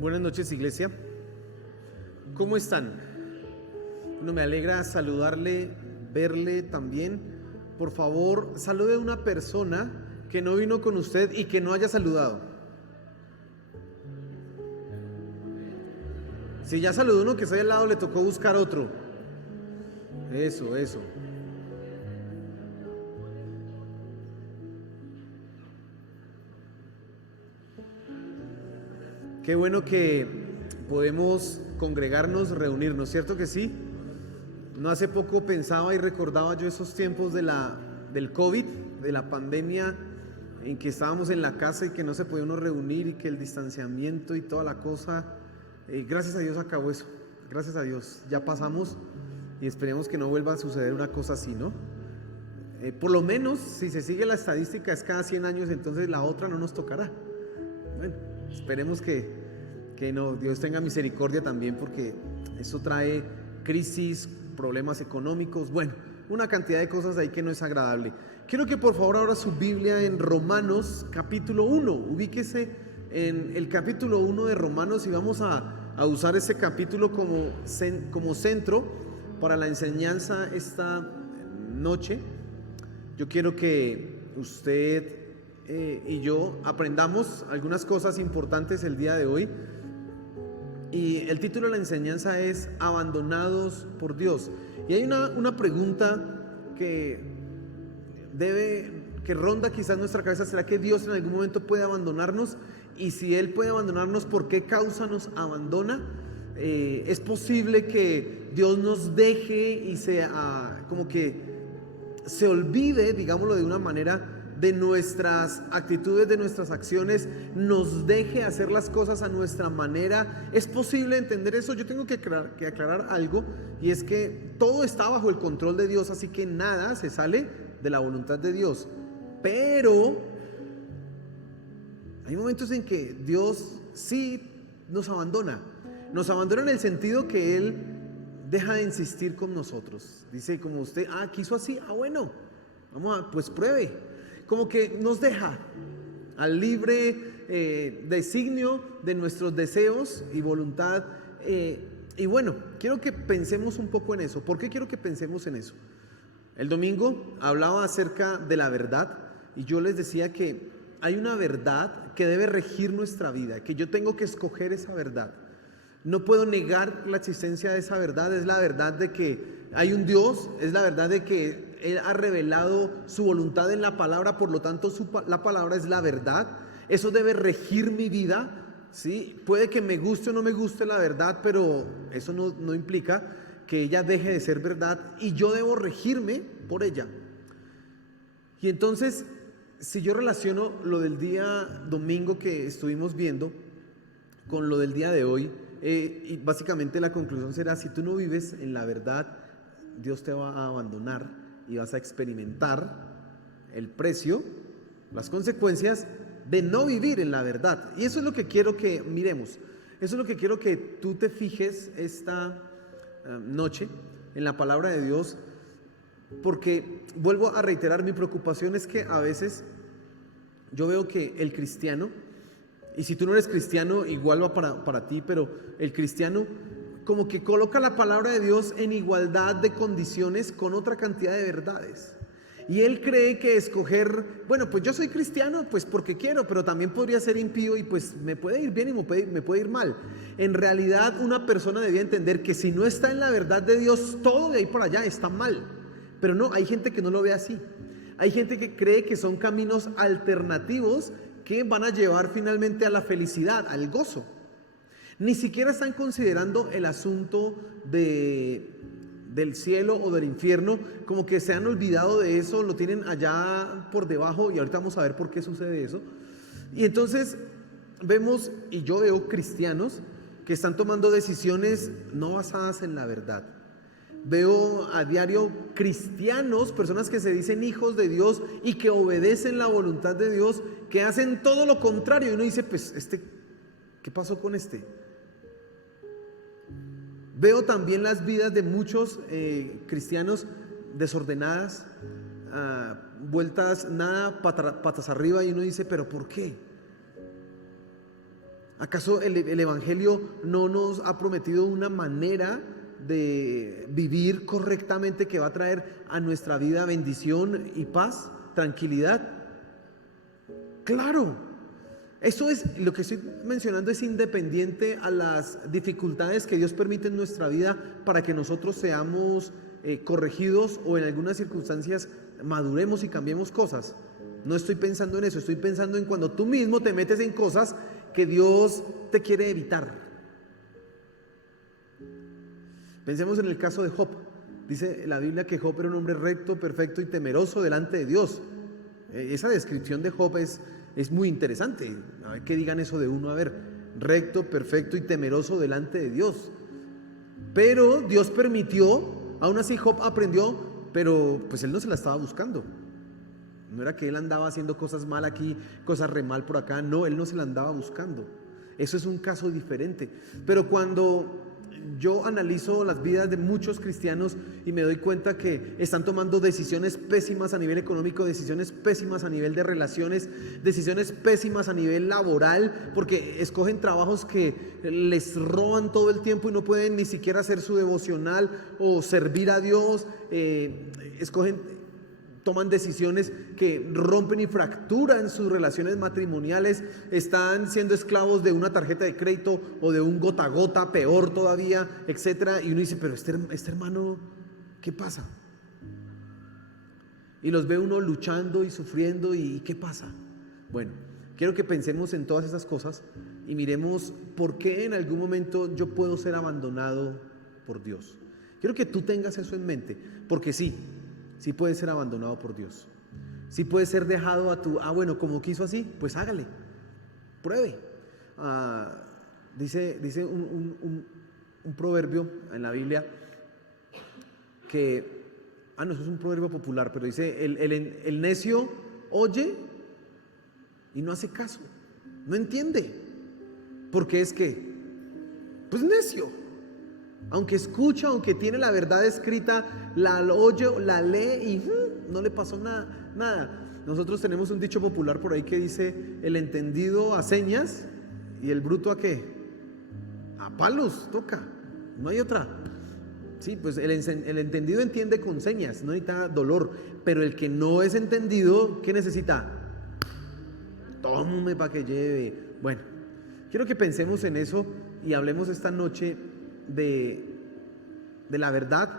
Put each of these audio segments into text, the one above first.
Buenas noches, iglesia. ¿Cómo están? Bueno, me alegra saludarle, verle también. Por favor, salude a una persona que no vino con usted y que no haya saludado. Si ya saludó uno que está al lado, le tocó buscar otro. Eso. Qué bueno que podemos congregarnos, reunirnos, ¿cierto que sí? No hace poco pensaba y recordaba yo esos tiempos del COVID, de la pandemia, en que estábamos en la casa y que no se podía uno reunir y que el distanciamiento y toda la cosa. Gracias a Dios acabó eso, gracias a Dios, ya pasamos y esperemos que no vuelva a suceder una cosa así, ¿no? Por lo menos, si se sigue la estadística, es cada 100 años, entonces la otra no nos tocará. Bueno, esperemos que no, Dios tenga misericordia también, porque eso trae crisis, problemas económicos, bueno, una cantidad de cosas ahí que no es agradable. Quiero que por favor abra su Biblia en Romanos capítulo 1, ubíquese en el capítulo 1 de Romanos y vamos a usar ese capítulo como centro para la enseñanza esta noche. Yo quiero que usted y yo aprendamos algunas cosas importantes el día de hoy. Y el título de la enseñanza es Abandonados por Dios. Y hay una pregunta que ronda quizás nuestra cabeza. ¿Será que Dios en algún momento puede abandonarnos? Y si Él puede abandonarnos, ¿por qué causa nos abandona? ¿Es posible que Dios nos deje y como que se olvide, digámoslo de una manera, de nuestras actitudes, de nuestras acciones, nos deje hacer las cosas a nuestra manera? ¿Es posible entender eso? Yo tengo que aclarar algo, y es que todo está bajo el control de Dios, así que nada se sale de la voluntad de Dios. Pero hay momentos en que Dios sí nos abandona en el sentido que Él deja de insistir con nosotros. Dice, como usted, quiso así, bueno, pues pruebe. Como que nos deja al libre designio de nuestros deseos y voluntad. Y bueno, quiero que pensemos un poco en eso. ¿Por qué quiero que pensemos en eso? El domingo hablaba acerca de la verdad y yo les decía que hay una verdad que debe regir nuestra vida, que yo tengo que escoger esa verdad. No puedo negar la existencia de esa verdad. Es la verdad de que hay un Dios, es la verdad de que Él ha revelado su voluntad en la palabra, por lo tanto la palabra es la verdad. Eso debe regir mi vida, ¿sí? Puede que me guste o no me guste la verdad, pero eso no implica que ella deje de ser verdad y yo debo regirme por ella. Y entonces, si yo relaciono lo del día domingo que estuvimos viendo con lo del día de hoy, y básicamente la conclusión será: si tú no vives en la verdad, Dios te va a abandonar y vas a experimentar el precio, las consecuencias de no vivir en la verdad. Y eso es lo que quiero que miremos. Eso es lo que quiero que tú te fijes esta noche en la palabra de Dios, porque vuelvo a reiterar, mi preocupación es que a veces yo veo que el cristiano, y si tú no eres cristiano igual va para ti, pero el cristiano como que coloca la palabra de Dios en igualdad de condiciones con otra cantidad de verdades. Y él cree que escoger, bueno, pues yo soy cristiano pues porque quiero, pero también podría ser impío y pues me puede ir bien y me puede ir mal. En realidad una persona debía entender que si no está en la verdad de Dios, todo de ahí para allá está mal. Pero no, hay gente que no lo ve así. Hay gente que cree que son caminos alternativos que van a llevar finalmente a la felicidad, al gozo. Ni siquiera están considerando el asunto del cielo o del infierno, como que se han olvidado de eso, lo tienen allá por debajo, y ahorita vamos a ver por qué sucede eso. Y entonces vemos, y yo veo cristianos que están tomando decisiones no basadas en la verdad. Veo a diario cristianos, personas que se dicen hijos de Dios y que obedecen la voluntad de Dios, que hacen todo lo contrario. Y uno dice, pues ¿qué pasó con este? Veo también las vidas de muchos cristianos desordenadas, vueltas nada patas arriba, y uno dice, ¿pero por qué? ¿Acaso el Evangelio no nos ha prometido una manera de vivir correctamente que va a traer a nuestra vida bendición y paz, tranquilidad? Claro, eso es lo que estoy mencionando, es independiente a las dificultades que Dios permite en nuestra vida para que nosotros seamos corregidos o en algunas circunstancias maduremos y cambiemos cosas. No estoy pensando en eso, estoy pensando en cuando tú mismo te metes en cosas que Dios te quiere evitar. Pensemos en el caso de Job. Dice la Biblia que Job era un hombre recto, perfecto y temeroso delante de Dios. Esa descripción de Job es muy interesante. A ver qué digan eso de uno. A ver, recto, perfecto y temeroso delante de Dios. Pero Dios permitió, aún así Job aprendió, pero pues él no se la estaba buscando. No era que él andaba haciendo cosas mal aquí, cosas re mal por acá. No, él no se la andaba buscando. Eso es un caso diferente. Pero cuando yo analizo las vidas de muchos cristianos y me doy cuenta que están tomando decisiones pésimas a nivel económico, decisiones pésimas a nivel de relaciones, decisiones pésimas a nivel laboral, porque escogen trabajos que les roban todo el tiempo y no pueden ni siquiera hacer su devocional o servir a Dios. Toman decisiones que rompen y fracturan sus relaciones matrimoniales, están siendo esclavos de una tarjeta de crédito o de un gota a gota, peor todavía, etcétera. Y uno dice, pero este hermano, ¿qué pasa? Y los ve uno luchando y sufriendo, ¿y qué pasa? Bueno, quiero que pensemos en todas esas cosas y miremos por qué en algún momento yo puedo ser abandonado por Dios. Quiero que tú tengas eso en mente, porque sí puedes ser abandonado por Dios. Sí puedes ser dejado a tu, bueno, como quiso así, pues hágale, pruebe. Dice un proverbio en la Biblia que, no, eso es un proverbio popular, pero dice, el necio oye y no hace caso, no entiende, porque es que, pues necio. Aunque escucha, aunque tiene la verdad escrita, la oye, la lee y no le pasó nada. Nosotros tenemos un dicho popular por ahí que dice, el entendido a señas y el bruto a qué, a palos toca, no hay otra. Sí, pues el entendido entiende con señas, no necesita dolor, pero el que no es entendido, ¿qué necesita? Tómame para que lleve. Bueno, quiero que pensemos en eso y hablemos esta noche de la verdad,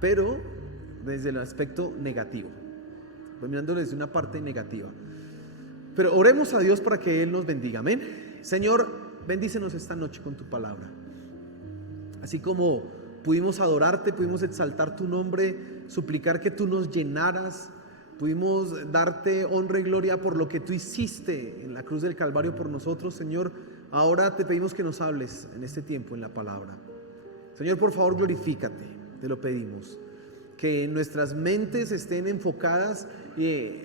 pero desde el aspecto negativo, pues mirándolo desde una parte negativa. Pero oremos a Dios para que Él nos bendiga. Amén. Señor, bendícenos esta noche con tu palabra. Así como pudimos adorarte, pudimos exaltar tu nombre, suplicar que tú nos llenaras, pudimos darte honra y gloria por lo que tú hiciste en la cruz del Calvario por nosotros. Señor, ahora te pedimos que nos hables en este tiempo en la palabra. Señor, por favor, glorifícate, te lo pedimos. Que nuestras mentes estén enfocadas y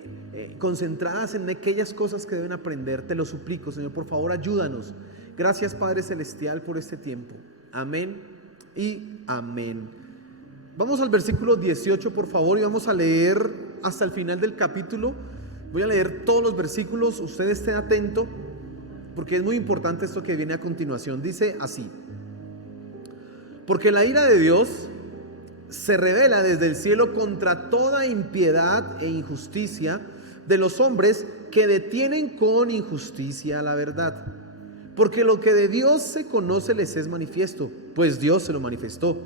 concentradas en aquellas cosas que deben aprender. Te lo suplico, Señor, por favor, ayúdanos. Gracias, Padre Celestial, por este tiempo. Amén y amén. Vamos al versículo 18, por favor, y vamos a leer hasta el final del capítulo. Voy a leer todos los versículos, usted esté atento, porque es muy importante esto que viene a continuación. Dice así: porque la ira de Dios se revela desde el cielo contra toda impiedad e injusticia de los hombres que detienen con injusticia la verdad. Porque lo que de Dios se conoce les es manifiesto, pues Dios se lo manifestó.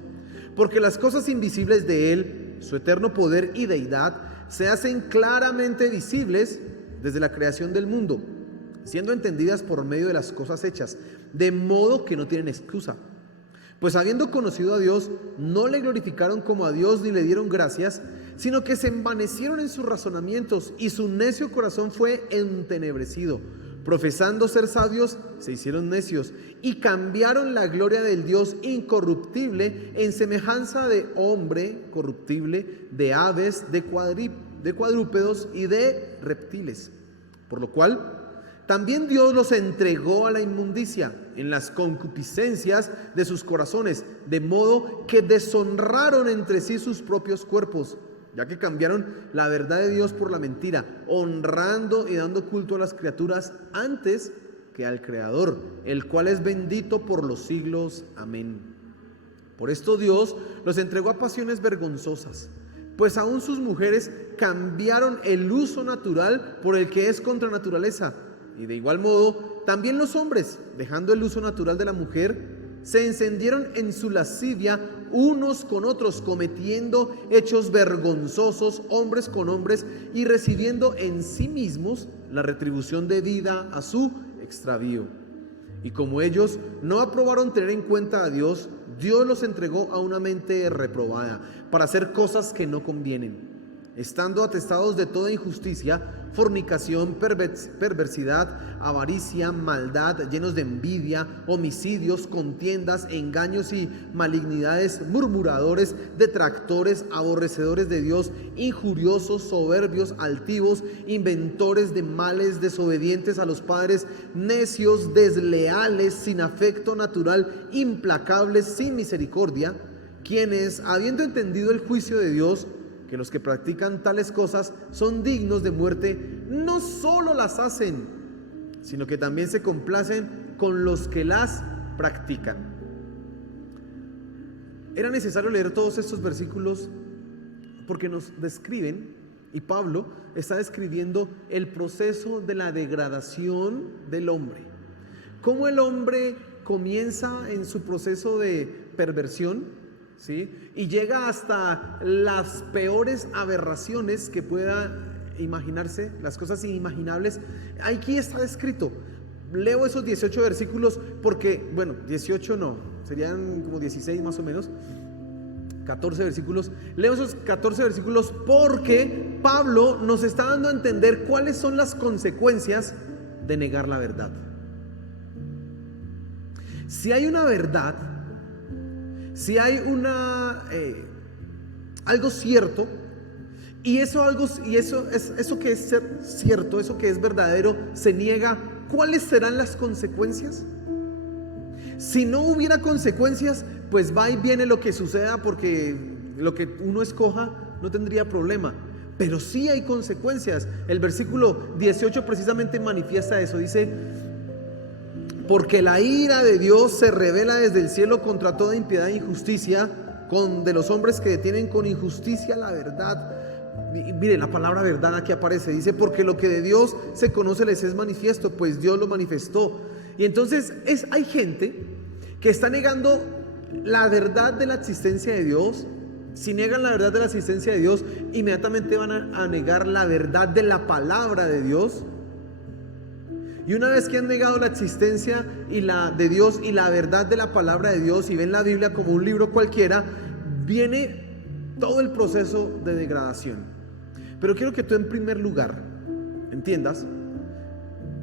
Porque las cosas invisibles de Él, su eterno poder y deidad, se hacen claramente visibles desde la creación del mundo, siendo entendidas por medio de las cosas hechas, de modo que no tienen excusa. Pues habiendo conocido a Dios, no le glorificaron como a Dios ni le dieron gracias, sino que se envanecieron en sus razonamientos y su necio corazón fue entenebrecido. Profesando ser sabios, se hicieron necios y cambiaron la gloria del Dios incorruptible en semejanza de hombre corruptible, de aves, de cuadrúpedos y de reptiles. Por lo cual también Dios los entregó a la inmundicia en las concupiscencias de sus corazones, de modo que deshonraron entre sí sus propios cuerpos, ya que cambiaron la verdad de Dios por la mentira, honrando y dando culto a las criaturas antes que al Creador, el cual es bendito por los siglos. Amén. Por esto Dios los entregó a pasiones vergonzosas, pues aún sus mujeres cambiaron el uso natural por el que es contra naturaleza. Y de igual modo, también los hombres, dejando el uso natural de la mujer, se encendieron en su lascivia unos con otros, cometiendo hechos vergonzosos hombres con hombres y recibiendo en sí mismos la retribución debida a su extravío. Y como ellos no aprobaron tener en cuenta a Dios, Dios los entregó a una mente reprobada para hacer cosas que no convienen, estando atestados de toda injusticia, fornicación, perversidad, avaricia, maldad, llenos de envidia, homicidios, contiendas, engaños y malignidades, murmuradores, detractores, aborrecedores de Dios, injuriosos, soberbios, altivos, inventores de males, desobedientes a los padres, necios, desleales, sin afecto natural, implacables, sin misericordia, quienes, habiendo entendido el juicio de Dios, que los que practican tales cosas son dignos de muerte, no solo las hacen, sino que también se complacen con los que las practican. Era necesario leer todos estos versículos porque nos describen, y Pablo está describiendo el proceso de la degradación del hombre. Cómo el hombre comienza en su proceso de perversión, ¿sí? Y llega hasta las peores aberraciones que pueda imaginarse, las cosas inimaginables. Aquí está descrito. Leo esos 18 versículos porque, bueno, 18 no, serían como 16 más o menos, 14 versículos. Leo esos 14 versículos porque Pablo nos está dando a entender cuáles son las consecuencias de negar la verdad. Si hay una verdad, si hay algo cierto, y eso que es cierto, eso que es verdadero, se niega, ¿cuáles serán las consecuencias? Si no hubiera consecuencias, pues va y viene lo que suceda, porque lo que uno escoja no tendría problema. Pero sí hay consecuencias. El versículo 18 precisamente manifiesta eso. Dice: porque la ira de Dios se revela desde el cielo contra toda impiedad e injusticia de los hombres que detienen con injusticia la verdad. Mire, la palabra verdad aquí aparece. Dice: porque lo que de Dios se conoce les es manifiesto, pues Dios lo manifestó. Y entonces hay gente que está negando la verdad de la existencia de Dios. Si niegan la verdad de la existencia de Dios, inmediatamente van a negar la verdad de la palabra de Dios. Y una vez que han negado la existencia de Dios y la verdad de la palabra de Dios, y ven la Biblia como un libro cualquiera, viene todo el proceso de degradación. Pero quiero que tú, en primer lugar, entiendas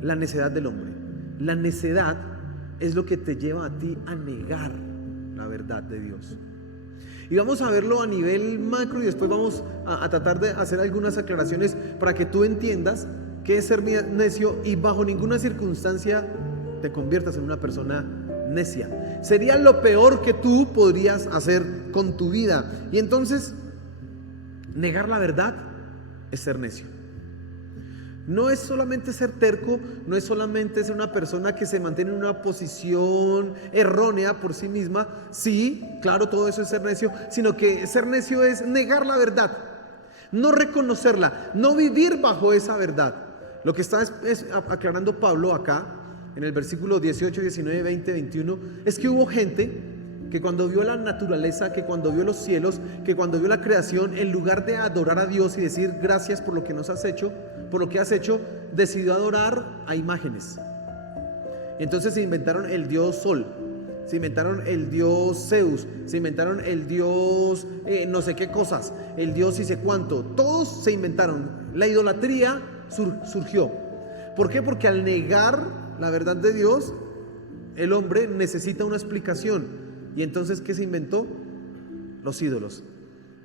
la necedad del hombre. La necedad es lo que te lleva a ti a negar la verdad de Dios. Y vamos a verlo a nivel macro, y después vamos a tratar de hacer algunas aclaraciones para que tú entiendas qué es ser necio, y bajo ninguna circunstancia te conviertas en una persona necia. Sería lo peor que tú podrías hacer con tu vida. Y entonces, negar la verdad es ser necio. No es solamente ser terco, no es solamente ser una persona que se mantiene en una posición errónea por sí misma. Sí, claro, todo eso es ser necio, sino que ser necio es negar la verdad, no reconocerla, no vivir bajo esa verdad. Lo que está es aclarando Pablo acá en el versículo 18, 19, 20, 21, es que hubo gente que cuando vio la naturaleza, que cuando vio los cielos, que cuando vio la creación, en lugar de adorar a Dios y decir gracias por lo que nos has hecho, por lo que has hecho, decidió adorar a imágenes. Entonces se inventaron el dios Sol, se inventaron el dios Zeus, se inventaron el dios no sé qué cosas, el dios y sé cuánto. Todos se inventaron. La idolatría surgió. ¿Por qué? Porque al negar la verdad de Dios, el hombre necesita una explicación. Y entonces, ¿qué se inventó? Los ídolos.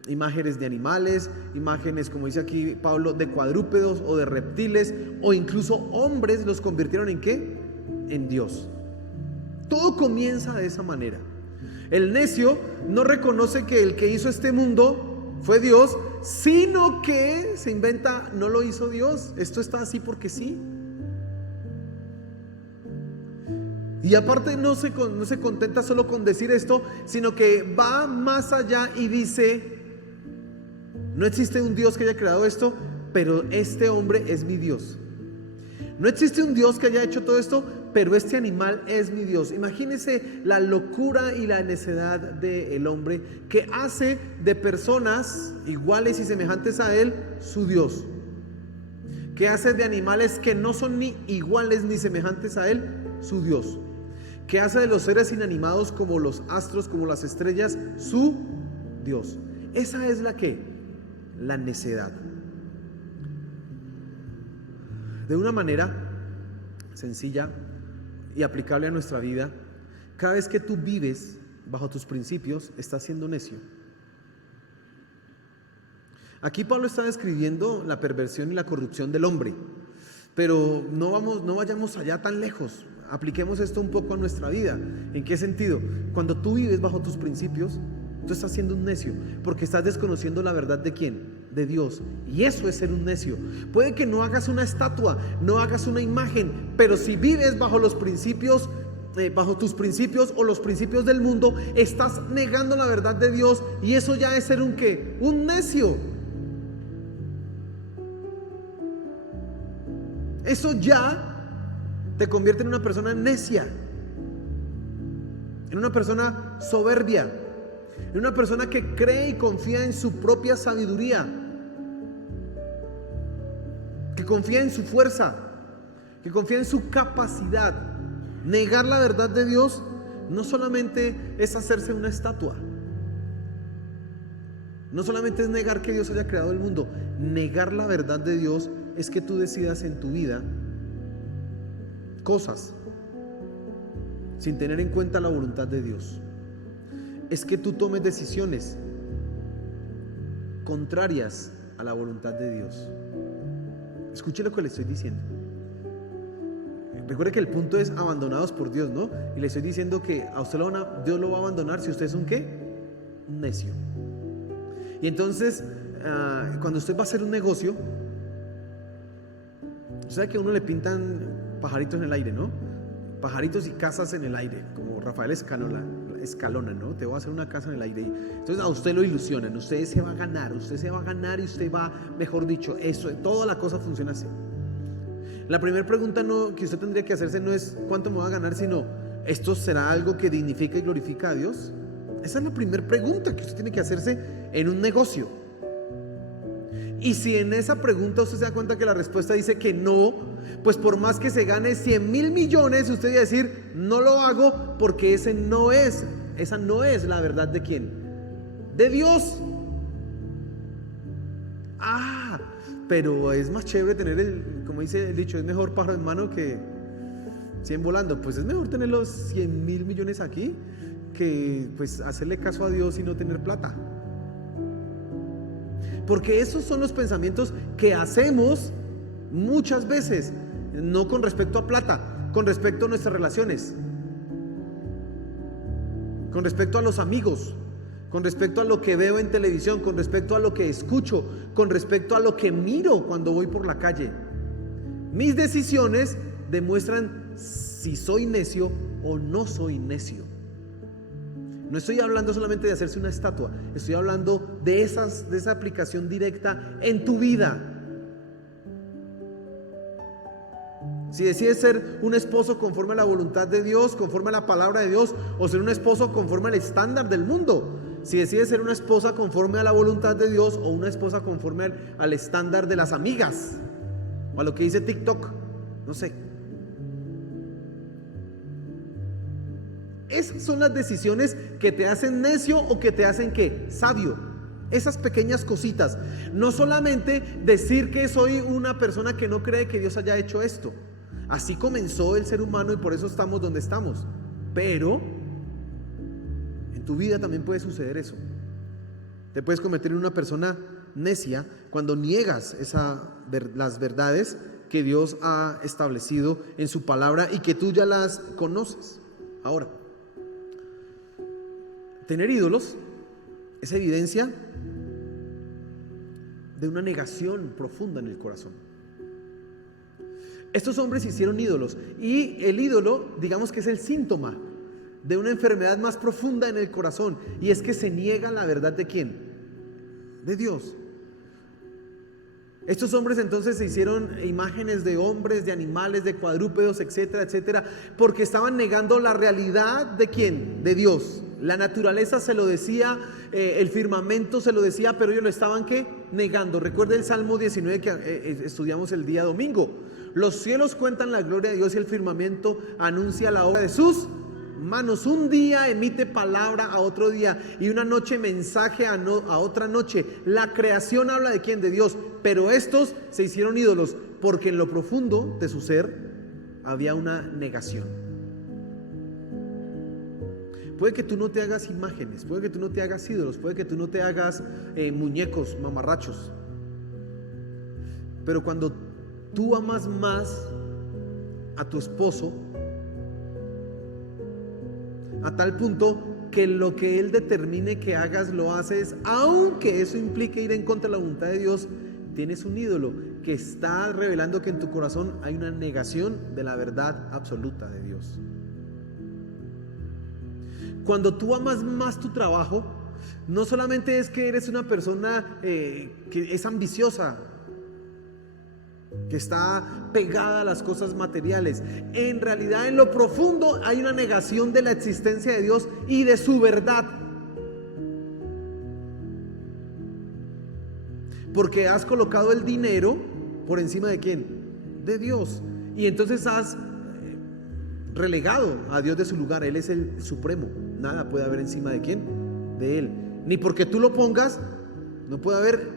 Imágenes de animales, imágenes, como dice aquí Pablo, de cuadrúpedos o de reptiles, o incluso hombres los convirtieron ¿en qué? En Dios. Todo comienza de esa manera. El necio no reconoce que el que hizo este mundo fue Dios, sino que se inventa: no lo hizo Dios, esto está así porque sí. Y aparte no se contenta solo con decir esto, sino que va más allá y dice: no existe un Dios que haya creado esto, pero este hombre es mi Dios. No existe un Dios que haya hecho todo esto, pero este animal es mi Dios. Imagínense la locura y la necedad del hombre, que hace de personas iguales y semejantes a él su Dios, que hace de animales que no son ni iguales ni semejantes a él su Dios, que hace de los seres inanimados como los astros, como las estrellas, su Dios. Esa es la necedad. De una manera sencilla y aplicable a nuestra vida, cada vez que tú vives bajo tus principios, estás siendo necio. Aquí Pablo está describiendo la perversión y la corrupción del hombre, pero no vayamos allá tan lejos. Apliquemos esto un poco a nuestra vida. ¿En qué sentido? Cuando tú vives bajo tus principios, tú estás siendo un necio, porque estás desconociendo la verdad ¿de quién? De Dios. Y eso es ser un necio. Puede que no hagas una estatua, no hagas una imagen, pero si vives bajo los principios, bajo tus principios o los principios del mundo, estás negando la verdad de Dios, y eso ya es ser un ¿qué? Un necio. Eso ya te convierte en una persona necia, en una persona soberbia, en una persona que cree y confía en su propia sabiduría, que confía en su fuerza, que confía en su capacidad. Negar la verdad de Dios no solamente es hacerse una estatua, no solamente es negar que Dios haya creado el mundo. Negar la verdad de Dios es que tú decidas en tu vida cosas sin tener en cuenta la voluntad de Dios. Es que tú tomes decisiones contrarias a la voluntad de Dios. Escuche lo que le estoy diciendo. Recuerde que el punto es abandonados por Dios, ¿no? Y le estoy diciendo que a usted Dios lo va a abandonar si usted es un ¿qué? Un necio. Y entonces, cuando usted va a hacer un negocio, ¿sabe que a uno le pintan pajaritos en el aire, ¿no? Pajaritos y casas en el aire, como Rafael Escalona, ¿no? Te voy a hacer una casa en el aire. Entonces a usted lo ilusionan, usted se va a ganar y usted va, mejor dicho, eso, toda la cosa funciona así. La primera pregunta que usted tendría que hacerse no es cuánto me va a ganar, sino ¿esto será algo que dignifica y glorifica a Dios? Esa es la primera pregunta que usted tiene que hacerse en un negocio. Y si en esa pregunta usted se da cuenta que la respuesta dice que no, pues por más que se gane 100,000 millones, usted va a decir no lo hago, porque esa no es la verdad de quién, de Dios. Pero es más chévere tener como dice el dicho, es mejor pájaro en mano que 100 volando. Pues es mejor tener los 100,000 millones aquí que pues hacerle caso a Dios y no tener plata. Porque esos son los pensamientos que hacemos muchas veces, no con respecto a plata, con respecto a nuestras relaciones, con respecto a los amigos, con respecto a lo que veo en televisión, con respecto a lo que escucho, con respecto a lo que miro cuando voy por la calle. Mis decisiones demuestran si soy necio o no soy necio. No estoy hablando solamente de hacerse una estatua, estoy hablando de esa aplicación directa en tu vida. Si decides ser un esposo conforme a la voluntad de Dios, conforme a la palabra de Dios, o ser un esposo conforme al estándar del mundo. Si decides ser una esposa conforme a la voluntad de Dios, o una esposa conforme al estándar de las amigas, o a lo que dice TikTok, no sé. Esas son las decisiones que te hacen necio o que te hacen ¿qué? Sabio. Esas pequeñas cositas. No solamente decir que soy una persona que no cree que Dios haya hecho esto. Así comenzó el ser humano y por eso estamos donde estamos. Pero en tu vida también puede suceder eso. Te puedes convertir en una persona necia cuando niegas las verdades que Dios ha establecido en su palabra y que tú ya las conoces. Ahora, tener ídolos es evidencia de una negación profunda en el corazón. Estos hombres hicieron ídolos, y el ídolo, digamos que es el síntoma de una enfermedad más profunda en el corazón, y es que se niega la verdad ¿de quién? De Dios. Estos hombres entonces se hicieron imágenes de hombres, de animales, de cuadrúpedos, etcétera, etcétera, porque estaban negando la realidad ¿de quién? De Dios. La naturaleza se lo decía, el firmamento se lo decía, pero ellos lo estaban ¿qué? Negando. Recuerda el Salmo 19 que estudiamos el día domingo. Los cielos cuentan la gloria de Dios y el firmamento anuncia la obra de sus manos. Un día emite palabra a otro día, y una noche mensaje a otra noche. La creación habla de quién? De Dios. Pero estos se hicieron ídolos porque en lo profundo de su ser había una negación. Puede que tú no te hagas imágenes, puede que tú no te hagas ídolos, puede que tú no te hagas muñecos, mamarrachos, pero cuando tú amas más a tu esposo a tal punto que lo que él determine que hagas lo haces, aunque eso implique ir en contra de la voluntad de Dios, tienes un ídolo que está revelando que en tu corazón hay una negación de la verdad absoluta de Dios. Cuando tú amas más tu trabajo, no solamente es que eres una persona que es ambiciosa, que está pegada a las cosas materiales. En realidad, en lo profundo hay una negación de la existencia de Dios y de su verdad. Porque has colocado el dinero por encima ¿de quién? De Dios. Y entonces has relegado a Dios de su lugar. Él es el supremo. Nada puede haber encima ¿de quién? De Él. Ni porque tú lo pongas, no puede haber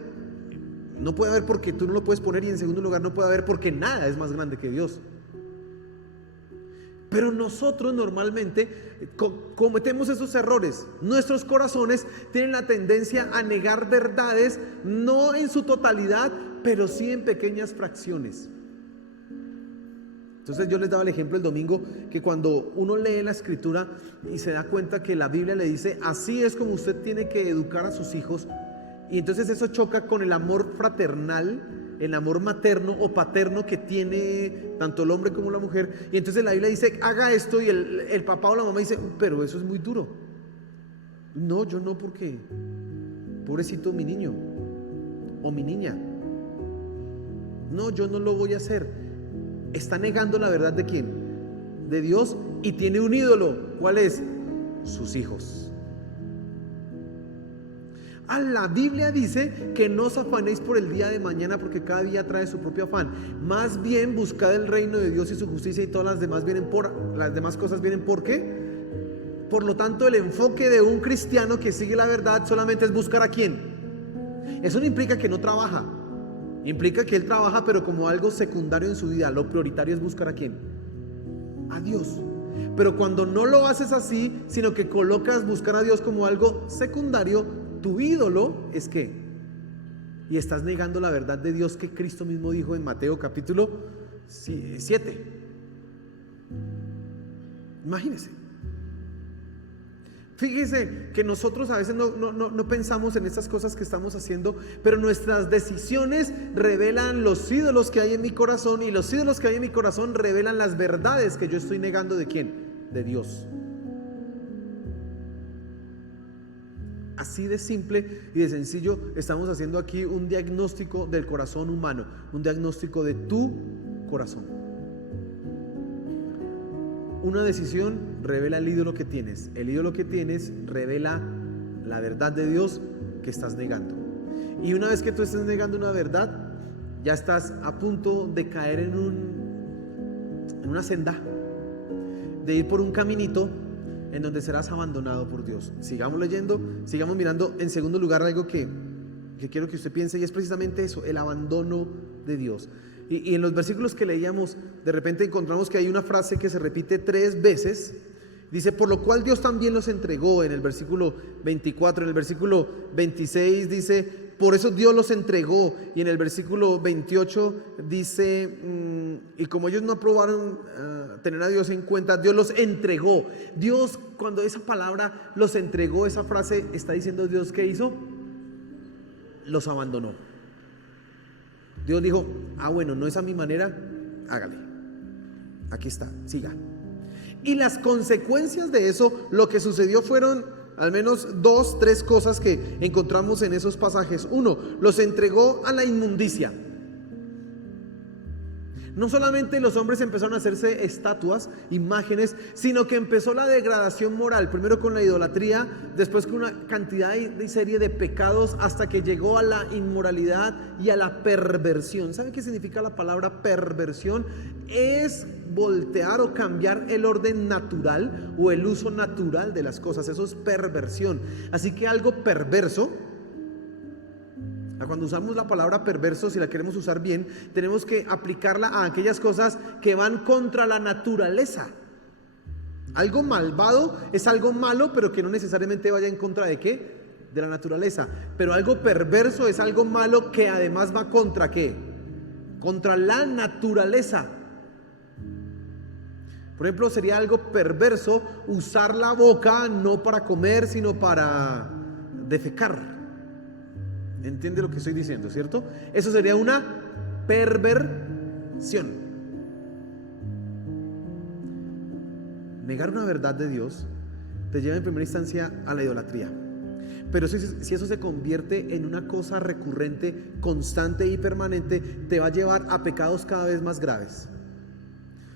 porque tú no lo puedes poner, y en segundo lugar no puede haber porque nada es más grande que Dios. Pero nosotros normalmente cometemos esos errores. Nuestros corazones tienen la tendencia a negar verdades, no en su totalidad, pero sí en pequeñas fracciones. Entonces yo les daba el ejemplo el domingo, que cuando uno lee la escritura y se da cuenta que la Biblia le dice, así es como usted tiene que educar a sus hijos, y entonces eso choca con el amor fraternal, el amor materno o paterno que tiene tanto el hombre como la mujer. Y entonces la Biblia dice, haga esto, y el papá o la mamá dice, pero eso es muy duro. No, yo no, porque pobrecito mi niño o mi niña. No, yo no lo voy a hacer. Está negando la verdad ¿de quién? De Dios, y tiene un ídolo. ¿Cuál es? Sus hijos. La Biblia dice que no os afanéis por el día de mañana, porque cada día trae su propio afán. Más bien buscad el reino de Dios y su justicia, y todas las demás cosas vienen ¿por qué? Por lo tanto, el enfoque de un cristiano que sigue la verdad solamente es buscar ¿a quién? Eso no implica que no trabaja. Implica que él trabaja, pero como algo secundario en su vida. Lo prioritario es buscar ¿a quién? A Dios. Pero cuando no lo haces así, sino que colocas buscar a Dios como algo secundario, tu ídolo es ¿qué? Y estás negando la verdad de Dios que Cristo mismo dijo en Mateo capítulo 7. Imagínense. Fíjese que nosotros a veces no pensamos en estas cosas que estamos haciendo, pero nuestras decisiones revelan los ídolos que hay en mi corazón, y los ídolos que hay en mi corazón revelan las verdades que yo estoy negando ¿de quién? De Dios. Así de simple y de sencillo estamos haciendo aquí un diagnóstico del corazón humano, un diagnóstico de tu corazón. Una decisión revela el ídolo que tienes. El ídolo que tienes revela la verdad de Dios que estás negando. Y una vez que tú estés negando una verdad, ya estás a punto de caer en una senda, de ir por un caminito en donde serás abandonado por Dios. Sigamos leyendo, sigamos mirando. En segundo lugar, algo que quiero que usted piense, y es precisamente eso, el abandono de Dios. Y en los versículos que leíamos, de repente encontramos que hay una frase que se repite 3 veces. Dice, por lo cual Dios también los entregó, en el versículo 24. En el versículo 26 dice, por eso Dios los entregó. Y en el versículo 28 dice, y como ellos no aprobaron tener a Dios en cuenta, Dios los entregó. Dios, cuando esa palabra los entregó, esa frase está diciendo Dios, ¿qué hizo? Los abandonó. Dios dijo, bueno, no es a mi manera, hágale. Aquí está, siga. Y las consecuencias de eso, lo que sucedió fueron al menos 2, 3 cosas que encontramos en esos pasajes. Uno, los entregó a la inmundicia. No solamente los hombres empezaron a hacerse estatuas, imágenes, sino que empezó la degradación moral, primero con la idolatría, después con una cantidad de serie de pecados, hasta que llegó a la inmoralidad y a la perversión. ¿Sabe qué significa la palabra perversión? Es voltear o cambiar el orden natural o el uso natural de las cosas. Eso es perversión. Así que algo perverso, cuando usamos la palabra perverso, si la queremos usar bien, tenemos que aplicarla a aquellas cosas que van contra la naturaleza. Algo malvado es algo malo, pero que no necesariamente vaya en contra de ¿qué? De la naturaleza. Pero algo perverso es algo malo que además va contra ¿qué? Contra la naturaleza. Por ejemplo, sería algo perverso usar la boca no para comer, sino para defecar. ¿Entiende lo que estoy diciendo, cierto? Eso sería una perversión. Negar una verdad de Dios te lleva en primera instancia a la idolatría. Pero si eso se convierte en una cosa recurrente, constante y permanente, te va a llevar a pecados cada vez más graves.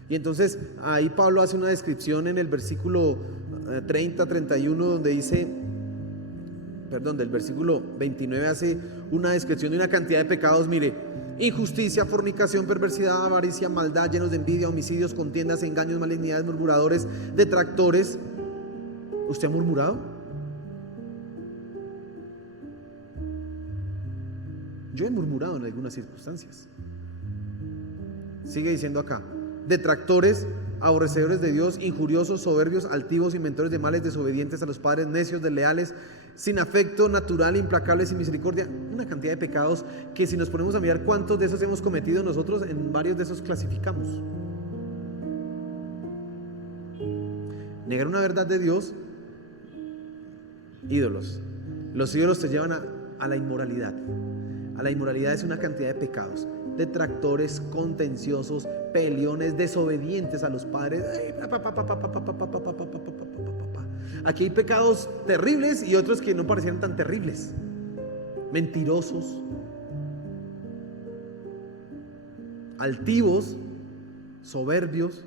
Y entonces ahí Pablo hace una descripción en el versículo 30, 31, donde dice, del versículo 29 hace una descripción de una cantidad de pecados. Mire: injusticia, fornicación, perversidad, avaricia, maldad, llenos de envidia, homicidios, contiendas, engaños, malignidades, murmuradores, detractores. ¿Usted ha murmurado? Yo he murmurado en algunas circunstancias. Sigue diciendo acá: detractores, aborrecedores de Dios, injuriosos, soberbios, altivos, inventores de males, desobedientes a los padres, necios, desleales, sin afecto natural, implacables, sin misericordia. Una cantidad de pecados que, si nos ponemos a mirar cuántos de esos hemos cometido nosotros, en varios de esos clasificamos. Negar una verdad de Dios. Ídolos. Los ídolos te llevan a la inmoralidad. A la inmoralidad es una cantidad de pecados: detractores, contenciosos, peleones, desobedientes a los padres. Aquí hay pecados terribles y otros que no parecieran tan terribles. Mentirosos, altivos, soberbios.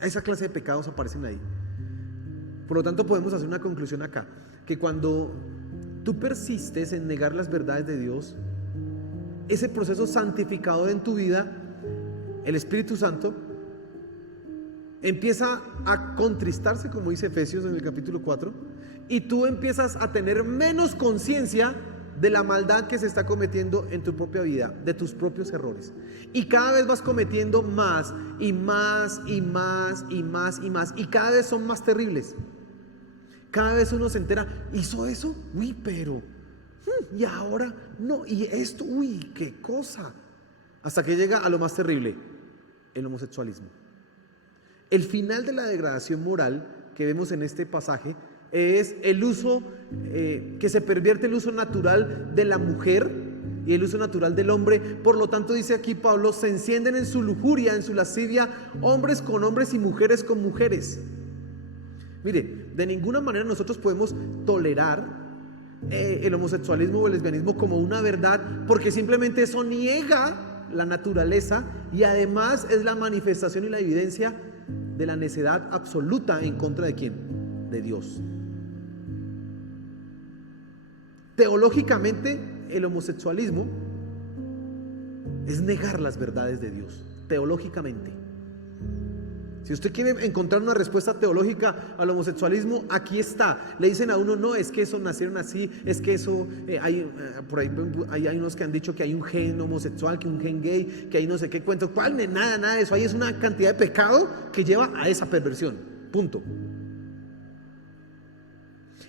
Esa clase de pecados aparecen ahí. Por lo tanto, podemos hacer una conclusión acá: que cuando tú persistes en negar las verdades de Dios, ese proceso santificador en tu vida, el Espíritu Santo empieza a contristarse, como dice Efesios en el capítulo 4, y tú empiezas a tener menos conciencia de la maldad que se está cometiendo en tu propia vida, de tus propios errores, y cada vez vas cometiendo más y más y más y más y más, y cada vez son más terribles. Cada vez uno se entera: ¿hizo eso? Uy, pero y ahora no, y esto, uy, qué cosa. Hasta que llega a lo más terrible: el homosexualismo. El final de la degradación moral que vemos en este pasaje es el uso, que se pervierte el uso natural de la mujer y el uso natural del hombre. Por lo tanto, dice aquí Pablo: se encienden en su lujuria, en su lascivia, hombres con hombres y mujeres con mujeres. Mire, de ninguna manera nosotros podemos tolerar el homosexualismo o el lesbianismo como una verdad, porque simplemente eso niega la naturaleza y además es la manifestación y la evidencia de la necedad absoluta en contra de ¿quién? De Dios. Teológicamente, el homosexualismo es negar las verdades de Dios, teológicamente. Si usted quiere encontrar una respuesta teológica al homosexualismo, aquí está. Le dicen a uno: no, es que eso nacieron así, es que eso, por ahí hay unos que han dicho que hay un gen homosexual, que un gen gay, que hay no sé qué cuento. ¿Cuál? Nada de eso. Ahí es una cantidad de pecado que lleva a esa perversión. Punto.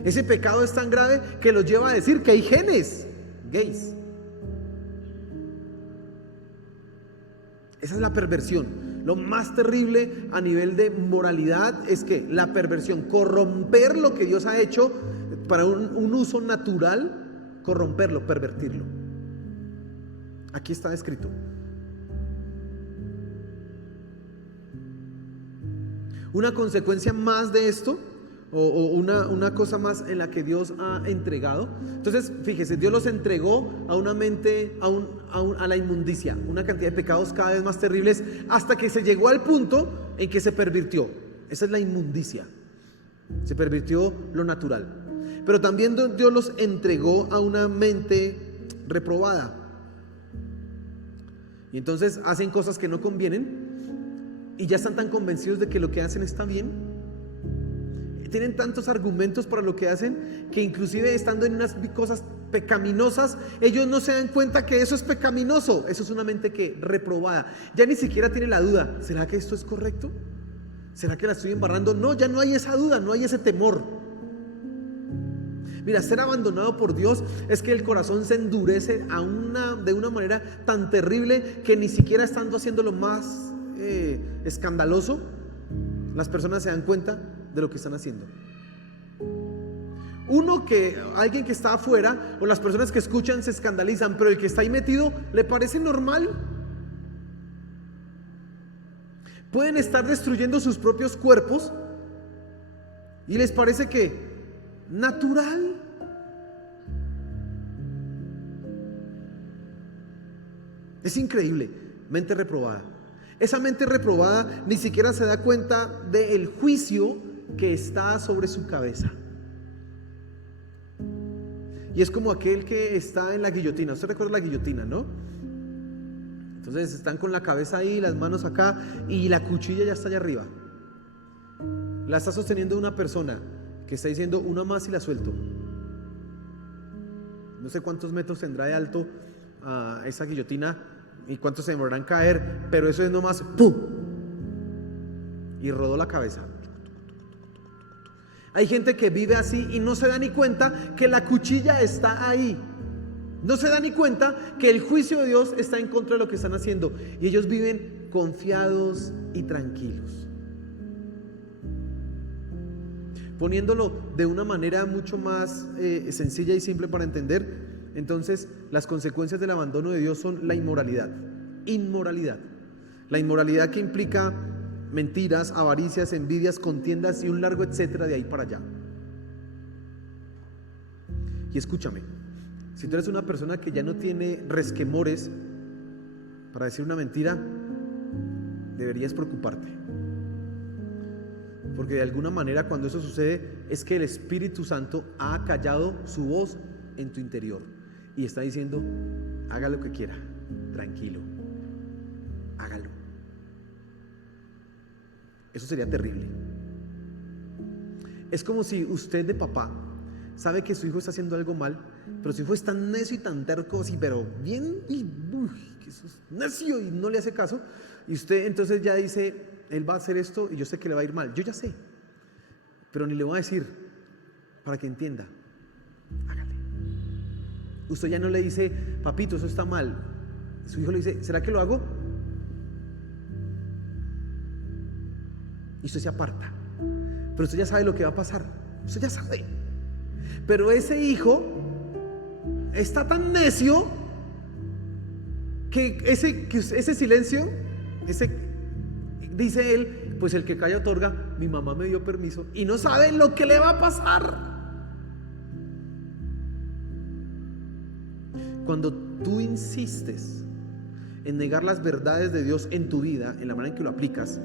Ese pecado es tan grave que los lleva a decir que hay genes gays. Esa es la perversión. Lo más terrible a nivel de moralidad es que la perversión, corromper lo que Dios ha hecho para un uso natural, corromperlo, pervertirlo. Aquí está escrito: Una consecuencia más de esto, o una cosa más en la que Dios ha entregado. Entonces, fíjese, Dios los entregó a una mente, a la inmundicia, una cantidad de pecados cada vez más terribles, hasta que se llegó al punto en que se pervirtió. Esa es la inmundicia. Se pervirtió lo natural. Pero también Dios los entregó a una mente reprobada. Y entonces hacen cosas que no convienen y ya están tan convencidos de que lo que hacen está bien. Tienen tantos argumentos para lo que hacen que inclusive estando en unas cosas pecaminosas, ellos no se dan cuenta que eso es pecaminoso. Eso es una mente que reprobada. Ya ni siquiera tiene la duda, ¿será que esto es correcto? ¿Será que la estoy embarrando? No, ya no hay esa duda, no hay ese temor. Mira, ser abandonado por Dios es que el corazón se endurece de una manera tan terrible que ni siquiera estando haciendo lo más escandaloso, las personas se dan cuenta de lo que están haciendo. Alguien que está afuera o las personas que escuchan se escandalizan, pero el que está ahí metido le parece normal. Pueden estar destruyendo sus propios cuerpos y les parece que natural. Es increíble, mente reprobada. Esa mente reprobada ni siquiera se da cuenta del juicio que está sobre su cabeza. Y es como aquel que está en la guillotina. Usted recuerda la guillotina, ¿no? Entonces están con la cabeza ahí, las manos acá y la cuchilla ya está allá arriba. La está sosteniendo una persona que está diciendo una más y la suelto. No sé cuántos metros tendrá de alto esa guillotina y cuántos se demorarán en caer, pero eso es nomás ¡pum! Y rodó la cabeza. Hay gente que vive así y no se da ni cuenta que la cuchilla está ahí. No se da ni cuenta que el juicio de Dios está en contra de lo que están haciendo. Y ellos viven confiados y tranquilos. Poniéndolo de una manera mucho más sencilla y simple para entender, entonces las consecuencias del abandono de Dios son la inmoralidad. La inmoralidad que implica mentiras, avaricias, envidias, contiendas y un largo etcétera de ahí para allá. Y escúchame, si tú eres una persona que ya no tiene resquemores para decir una mentira, deberías preocuparte. Porque de alguna manera cuando eso sucede es que el Espíritu Santo ha callado su voz en tu interior y está diciendo: haga lo que quiera, tranquilo, hágalo. Eso sería terrible. Es como si usted de papá sabe que su hijo está haciendo algo mal, pero su hijo es tan necio y tan terco, sí, pero bien, que eso es necio y no le hace caso, y usted entonces ya dice: él va a hacer esto y yo sé que le va a ir mal. Yo ya sé, pero ni le voy a decir para que entienda. Hágale. Usted ya no le dice: papito, eso está mal. Su hijo le dice: ¿será que lo hago? Y usted se aparta, pero usted ya sabe lo que va a pasar. Usted ya sabe. Pero ese hijo está tan necio que ese silencio, dice él, pues el que calla otorga. Mi mamá me dio permiso y no sabe lo que le va a pasar. Cuando tú insistes en negar las verdades de Dios en tu vida, en la manera en que lo aplicas,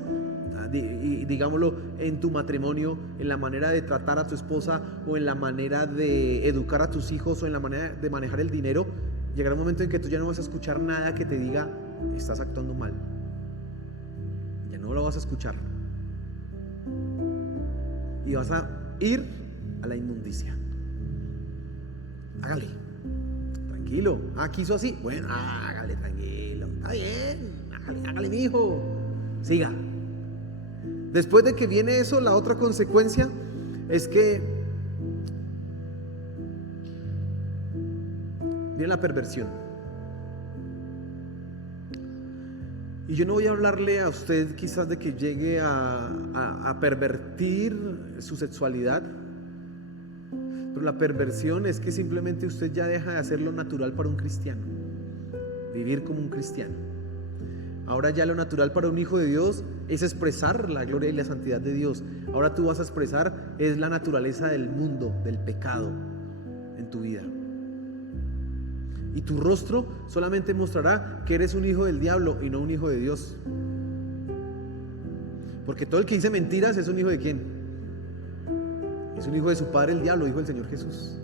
y digámoslo, en tu matrimonio, en la manera de tratar a tu esposa, o en la manera de educar a tus hijos, o en la manera de manejar el dinero, llegará un momento en que tú ya no vas a escuchar nada que te diga: estás actuando mal. Ya no lo vas a escuchar y vas a ir a la inmundicia. Hágale, tranquilo. Quiso así, bueno, hágale, tranquilo, está bien, hágale mi hijo, siga. Después de que viene eso, la otra consecuencia es que viene la perversión. Y yo no voy a hablarle a usted quizás de que llegue a pervertir su sexualidad, pero la perversión es que simplemente usted ya deja de hacer lo natural para un cristiano, vivir como un cristiano. Ahora ya lo natural para un hijo de Dios es expresar la gloria y la santidad de Dios. Ahora tú vas a expresar es la naturaleza del mundo, del pecado en tu vida. Y tu rostro solamente mostrará que eres un hijo del diablo y no un hijo de Dios. Porque todo el que dice mentiras es un hijo de ¿quién? Es un hijo de su padre el diablo, hijo del Señor Jesús.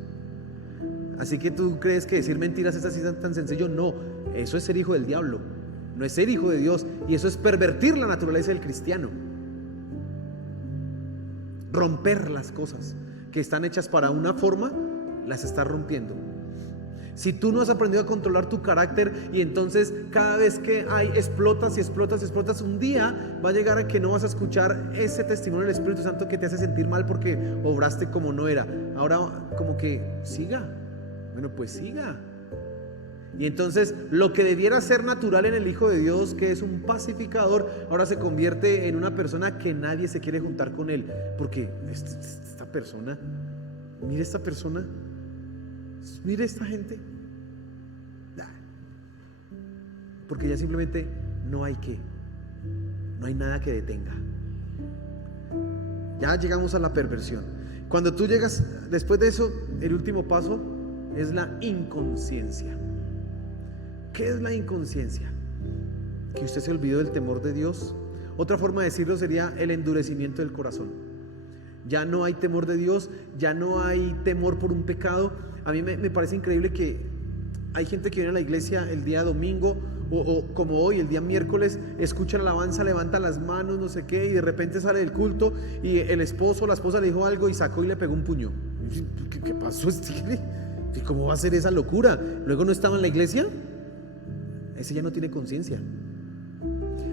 Así que tú crees que decir mentiras es así tan sencillo. No, eso es ser hijo del diablo, no es ser hijo de Dios. Y eso es pervertir la naturaleza del cristiano. Romper las cosas que están hechas para una forma, las estás rompiendo. Si tú no has aprendido a controlar tu carácter y entonces cada vez que explotas y explotas y explotas, un día va a llegar a que no vas a escuchar ese testimonio del Espíritu Santo que te hace sentir mal porque obraste como no era. Ahora como que siga. Bueno, pues siga. Y entonces lo que debiera ser natural en el Hijo de Dios, que es un pacificador, ahora se convierte en una persona que nadie se quiere juntar con él. Porque esta persona, mire esta persona, mire esta gente. Porque ya simplemente no hay nada que detenga. Ya llegamos a la perversión. Cuando tú llegas, después de eso, el último paso es la inconsciencia. ¿Qué es la inconsciencia? Que usted se olvidó del temor de Dios. Otra forma de decirlo sería el endurecimiento del corazón. Ya no hay temor de Dios, ya no hay temor por un pecado. A mí me parece increíble que hay gente que viene a la iglesia el día domingo o como hoy, el día miércoles, escucha la alabanza, levanta las manos, no sé qué, y de repente sale del culto y el esposo o la esposa le dijo algo y sacó y le pegó un puño. ¿Qué pasó? ¿Cómo va a ser esa locura? Luego no estaba en la iglesia. Ese ya no tiene conciencia.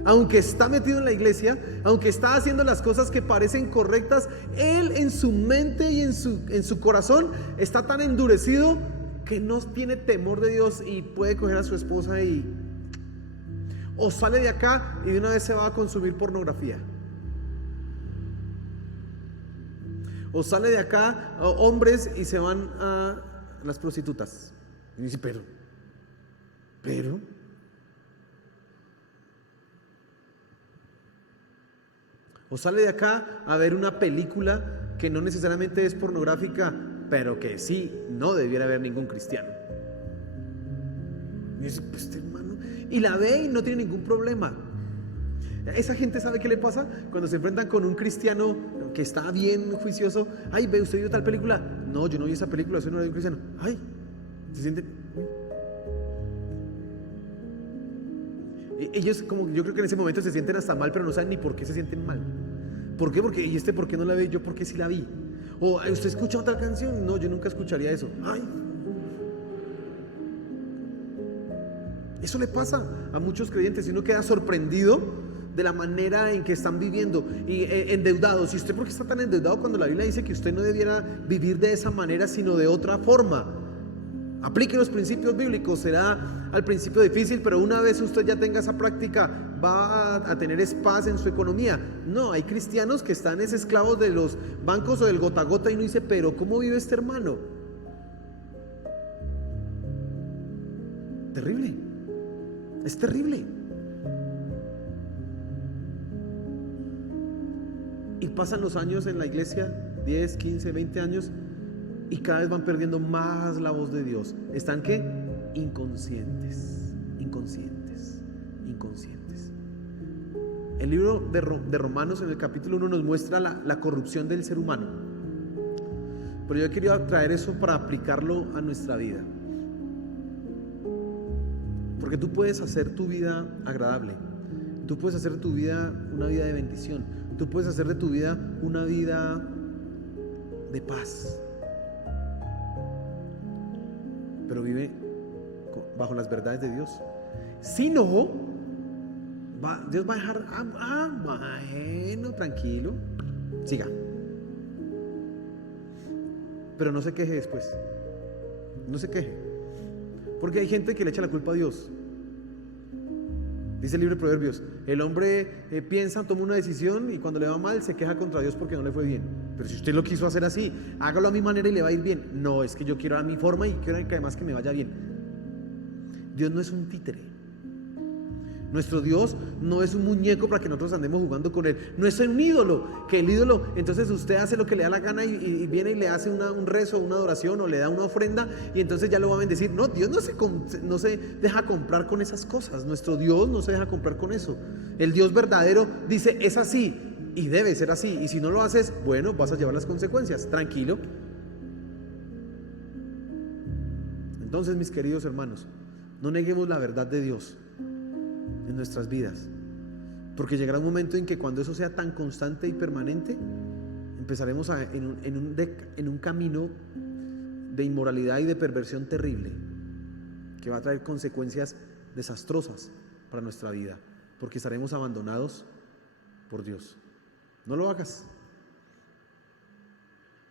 Aunque está metido en la iglesia, aunque está haciendo las cosas que parecen correctas, él en su mente y en su corazón está tan endurecido que no tiene temor de Dios y puede coger a su esposa o sale de acá y de una vez se va a consumir pornografía. O sale de acá hombres y se van a las prostitutas. Y dice, pero o sale de acá a ver una película que no necesariamente es pornográfica, pero que sí no debiera haber ningún cristiano. Y dice, pues hermano, y la ve y no tiene ningún problema. Esa gente sabe qué le pasa cuando se enfrentan con un cristiano que está bien juicioso. Ay, ve, ¿usted vio tal película? No, yo no vi esa película, eso no era de un cristiano. Ay, se sienten. Ellos, como yo creo que en ese momento se sienten hasta mal, pero no saben ni por qué se sienten mal. ¿Por qué? Porque, ¿y por qué no la ve? Yo, ¿por qué sí la vi? O, ¿usted escuchó tal canción? No, yo nunca escucharía eso. Ay. Eso le pasa a muchos creyentes y uno queda sorprendido de la manera en que están viviendo y endeudados. ¿Y usted por qué está tan endeudado cuando la Biblia dice que usted no debiera vivir de esa manera sino de otra forma? Aplique los principios bíblicos. Será al principio difícil, pero una vez usted ya tenga esa práctica va a tener paz en su economía. No, hay cristianos que están esclavos de los bancos o del gota a gota y uno dice, pero ¿cómo vive este hermano? Terrible. Es terrible. Y pasan los años en la iglesia, 10, 15, 20 años, y cada vez van perdiendo más la voz de Dios. ¿Están qué? Inconscientes. El libro de Romanos en el capítulo 1 nos muestra la corrupción del ser humano. Pero yo quería traer eso para aplicarlo a nuestra vida. Porque tú puedes hacer tu vida agradable. Tú puedes hacer de tu vida una vida de bendición. Tú puedes hacer de tu vida una vida de paz. Pero vive bajo las verdades de Dios. Si no, Dios va a dejar, bueno, tranquilo, siga. Pero no se queje después. No se queje. Porque hay gente que le echa la culpa a Dios. Dice el libro de Proverbios, el hombre piensa, toma una decisión y cuando le va mal se queja contra Dios porque no le fue bien. Pero si usted lo quiso hacer así, hágalo a mi manera y le va a ir bien. No, es que yo quiero a mi forma y quiero que además que me vaya bien. Dios no es un títere. Nuestro Dios no es un muñeco para que nosotros andemos jugando con él. No es un ídolo, que el ídolo, entonces usted hace lo que le da la gana y viene y le hace un rezo, una adoración o le da una ofrenda y entonces ya lo va a bendecir. No, Dios no se deja comprar con esas cosas. Nuestro Dios no se deja comprar con eso. El Dios verdadero dice, es así y debe ser así. Y si no lo haces, bueno, vas a llevar las consecuencias. Tranquilo. Entonces, mis queridos hermanos, no neguemos la verdad de Dios en nuestras vidas, porque llegará un momento en que cuando eso sea tan constante y permanente, empezaremos en un camino de inmoralidad y de perversión terrible, que va a traer consecuencias desastrosas para nuestra vida, porque estaremos abandonados por Dios. No lo hagas.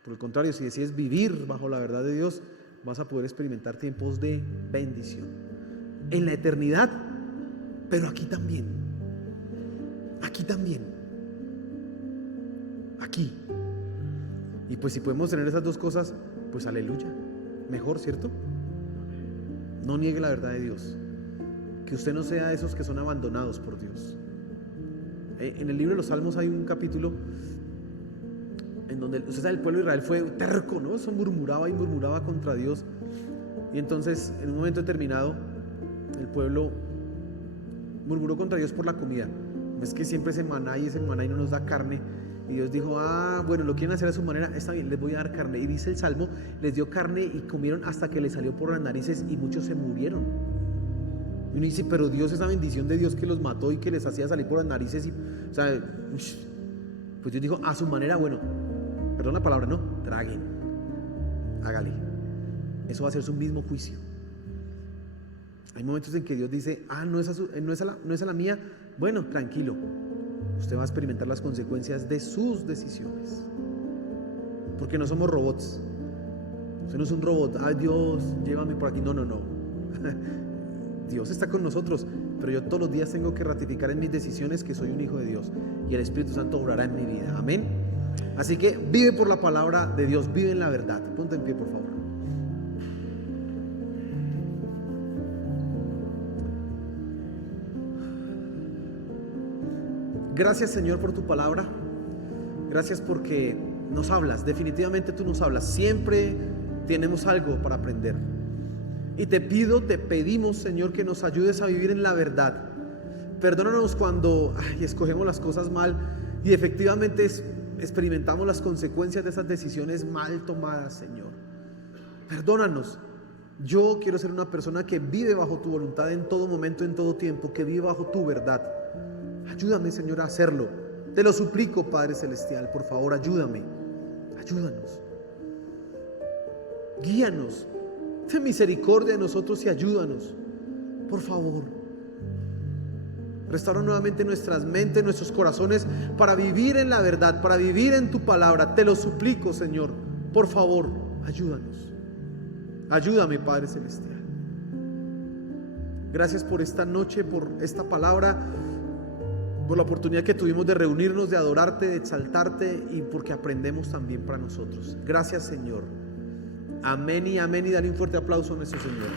Por el contrario, si decides vivir bajo la verdad de Dios, vas a poder experimentar tiempos de bendición en la eternidad, pero aquí también, aquí. Y pues si podemos tener esas dos cosas, pues aleluya, mejor, ¿cierto? No niegue la verdad de Dios, que usted no sea de esos que son abandonados por Dios. En el libro de los Salmos hay un capítulo en donde, usted sabe, el pueblo de Israel fue terco, ¿no? Eso murmuraba y murmuraba contra Dios, y entonces en un momento determinado el pueblo murmuró contra Dios por la comida. Es que siempre ese maná no nos da carne. Y Dios dijo, bueno, lo quieren hacer a su manera, está bien, les voy a dar carne. Y dice el Salmo, les dio carne y comieron hasta que les salió por las narices y muchos se murieron. Y uno dice, pero Dios, esa bendición de Dios que los mató y que les hacía salir por las narices, o sea, pues Dios dijo, a su manera, bueno, perdón la palabra, no, traguen, hágale. Eso va a ser su mismo juicio. Hay momentos en que Dios dice, no es a la mía, bueno, tranquilo, usted va a experimentar las consecuencias de sus decisiones, porque no somos robots. Usted no es un robot, Dios, llévame por aquí, no, Dios está con nosotros, pero yo todos los días tengo que ratificar en mis decisiones que soy un hijo de Dios, y el Espíritu Santo obrará en mi vida, amén. Así que vive por la palabra de Dios, vive en la verdad. Ponte en pie, por favor. Gracias, Señor, por tu palabra. Gracias porque nos hablas. Definitivamente tú nos hablas. Siempre tenemos algo para aprender. Y te pedimos, Señor, que nos ayudes a vivir en la verdad. Perdónanos cuando escogemos las cosas mal y efectivamente experimentamos las consecuencias de esas decisiones mal tomadas, Señor. Perdónanos. Yo quiero ser una persona que vive bajo tu voluntad en todo momento, en todo tiempo, que vive bajo tu verdad. Ayúdame, Señor, a hacerlo. Te lo suplico, Padre Celestial, por favor, ayúdame. Ayúdanos. Guíanos. Ten misericordia de nosotros y ayúdanos. Por favor. Restaura nuevamente nuestras mentes, nuestros corazones, para vivir en la verdad, para vivir en tu palabra. Te lo suplico, Señor. Por favor, ayúdanos. Ayúdame, Padre Celestial. Gracias por esta noche, por esta palabra, por la oportunidad que tuvimos de reunirnos, de adorarte, de exaltarte, y porque aprendemos también para nosotros. Gracias, Señor. Amén y amén, y dale un fuerte aplauso a nuestro Señor.